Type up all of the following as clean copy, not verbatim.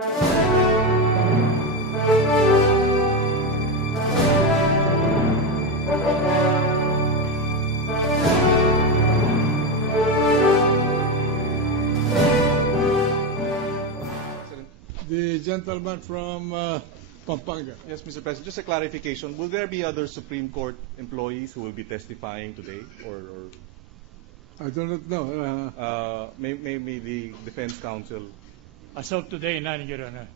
The gentleman from Pampanga. Yes, Mr. President, just a clarification. Will there be other Supreme Court employees who will be testifying today? Or I do not know. maybe the defense counsel? As of today, none, Your Honor.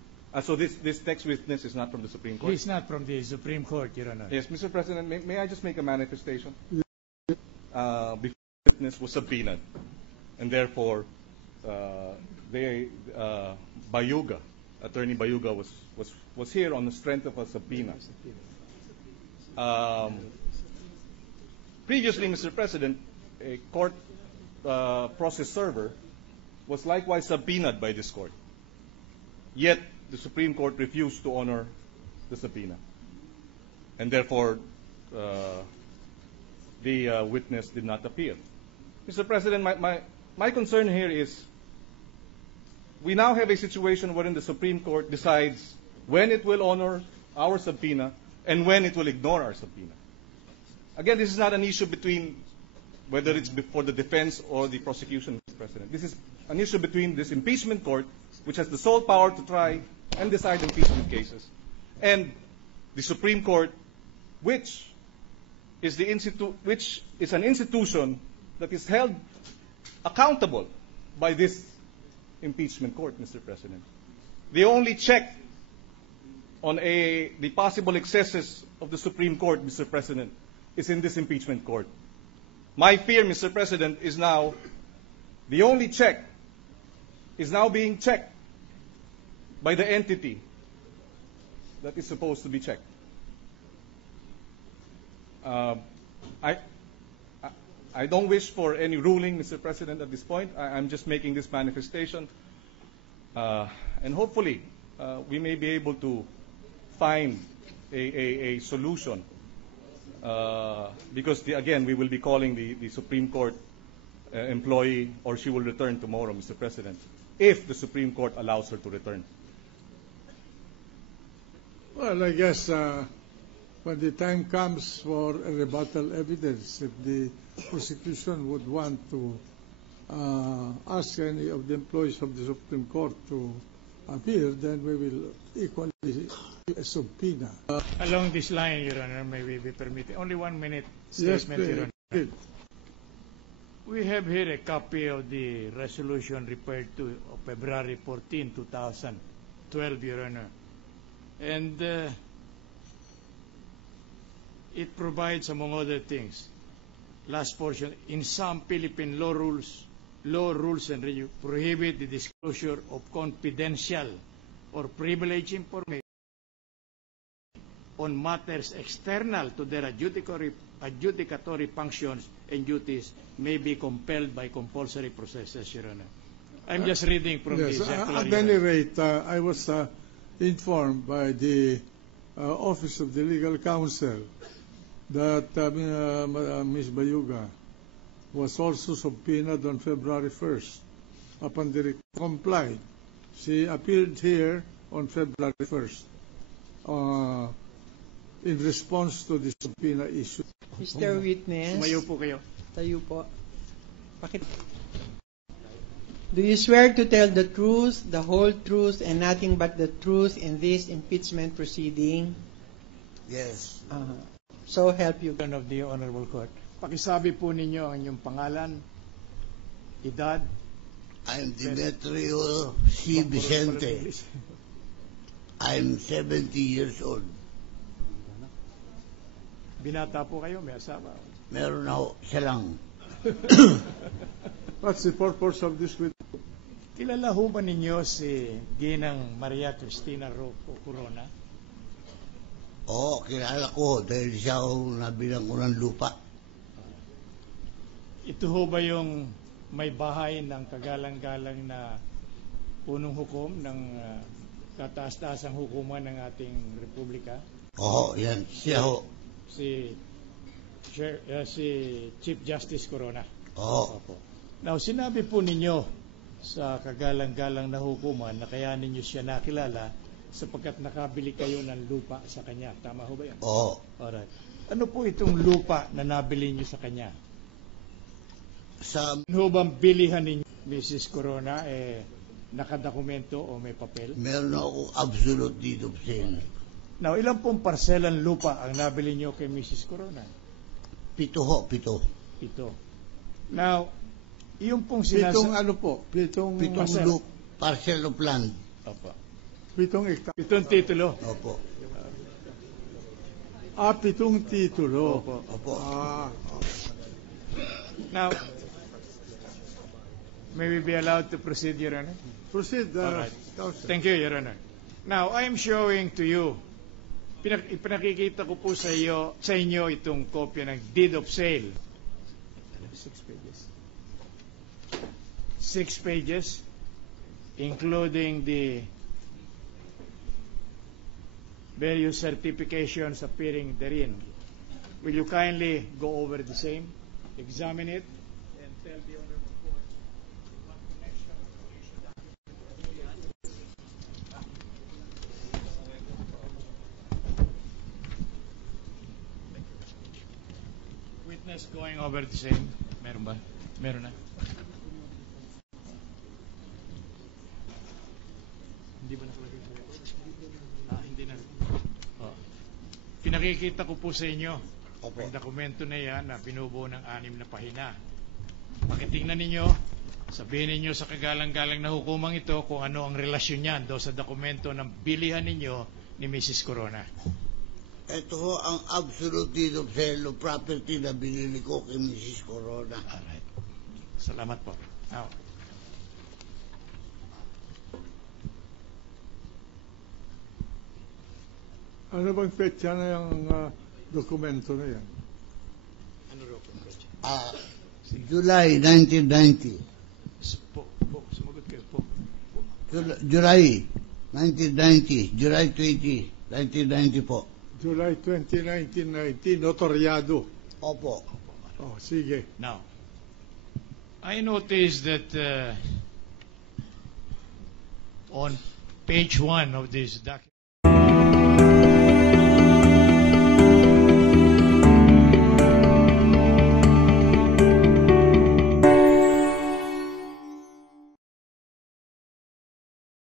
So this next witness is not from the Supreme Court? He's not from the Supreme Court, Your Honor. Yes, Mr. President, may I just make a manifestation? Before the witness was subpoenaed, and therefore, Bayuga, Attorney Bayuga was here on the strength of a subpoena. Previously, Mr. President, a court process server was likewise subpoenaed by this court. Yet, the Supreme Court refused to honor the subpoena. And therefore, the witness did not appear. Mr. President, my concern here is we now have a situation wherein the Supreme Court decides when it will honor our subpoena and when it will ignore our subpoena. Again, this is not an issue between whether it's before the defense or the prosecution, Mr. President. This is an issue between this impeachment court, which has the sole power to try and decide impeachment cases, and the Supreme Court, which is an institution that is held accountable by this impeachment court, Mr. President. The only check on the possible excesses of the Supreme Court, Mr. President, is in this impeachment court. My fear, Mr. President, is now the only check is now being checked by the entity that is supposed to be checked. I don't wish for any ruling, Mr. President, at this point. I'm just making this manifestation. And hopefully, we may be able to find a solution. Because, again, we will be calling the Supreme Court employee, or she will return tomorrow, Mr. President, if the Supreme Court allows her to return. Well, I guess when the time comes for a rebuttal evidence, if the prosecution would want to ask any of the employees of the Supreme Court to appear, then we will equally a subpoena. Along this line, Your Honor, may we be permitted only 1 minute Yes, statement, Your Honor. please. We have here a copy of the resolution referred to of February 14, 2012, Your Honor. And it provides, among other things, last portion, in some Philippine law rules and regulations prohibit the disclosure of confidential or privileged information on matters external to their adjudicatory functions and duties may be compelled by compulsory processes, Your Honor. I'm just reading from Yes, the circular. at any rate, I was informed by the Office of the Legal Counsel that Ms. Bayuga was also subpoenaed on February 1st. Upon the complied, she appeared here on February 1st in response to the subpoena issue. Mr. Witness. Sumayo po kayo. Tayo po. Do you swear to tell the truth, the whole truth, and nothing but the truth in this impeachment proceeding? Yes. So help you. Of the Honorable Court. Pakisabi po ninyo ang inyong pangalan, edad. I'm Demetrio C. Vicente. I'm 70 years old. Binata po kayo, may asawa. Meron ako siya lang. What's the purpose of this witness? Kilala ho ba ninyo si Ginang Maria Cristina Rocco Corona? Oo, kilala ko dahil siya ang nabilang ko ng lupa. Ito ho ba yung may bahay ng kagalang-galang na punong hukom ng kataas-taasang hukuman ng ating Republika? Oo, yan. Siya ho. Si Chief Justice Corona. Oo. Now, sinabi po ninyo sa kagalang-galang na hukuman na kaya ninyo siya nakilala sapagkat nakabili kayo ng lupa sa kanya. Tama ho ba yan? Oo. Alright. Ano po itong lupa na nabili niyo sa kanya? Sa Ano bang bilihan ninyo, Mrs. Corona, nakadokumento o may papel? meron ako absolute deed of sale. Now, ilan pong parselang lupa ang nabili niyo kay Mrs. Corona? 7 ho, 7. Ito. Now, yung pong Pitong ano po? Pitong 7 parcel of land. Opo. pitong hektarya. Itong titulo. Opo. Pitong titulo. Opo. Opo. Now, may we be allowed to proceed, Your Honor? Proceed, Alright. Counsel. Thank you, Your Honor. Now, I am showing to you, ipinakikita ko po sa inyo itong kopya ng deed of sale. 6 pages. 6 pages, including the various certifications appearing therein. Will you kindly go over the same, examine it, and tell the Honorable Court what connection or relation Witness going over the same. Meron ba? Meron na. Hindi ba nakalagay sa record? Hindi na. Oh. Pinakikita ko po sa inyo Opo. ang dokumento na yan na binubuo ng 6 na pahina. Pakitingnan ninyo, sabihin ninyo sa kagalang-galang na hukumang ito kung ano ang relasyon niyan do sa dokumento ng bilihan ninyo ni Mrs. Corona. Ito ho ang absolute deed of sale of property na binili ko kay Mrs. Corona. Alright. Salamat po. Now, Ano bang petsa na yung dokumento na yan? ano raw po? July 1990. Sumagot kayo po. July 1990. July 20, 1990 po. July 20, 1990, notaryado. Opo. Oh, sige. Now, I noticed that on page 1 of this document,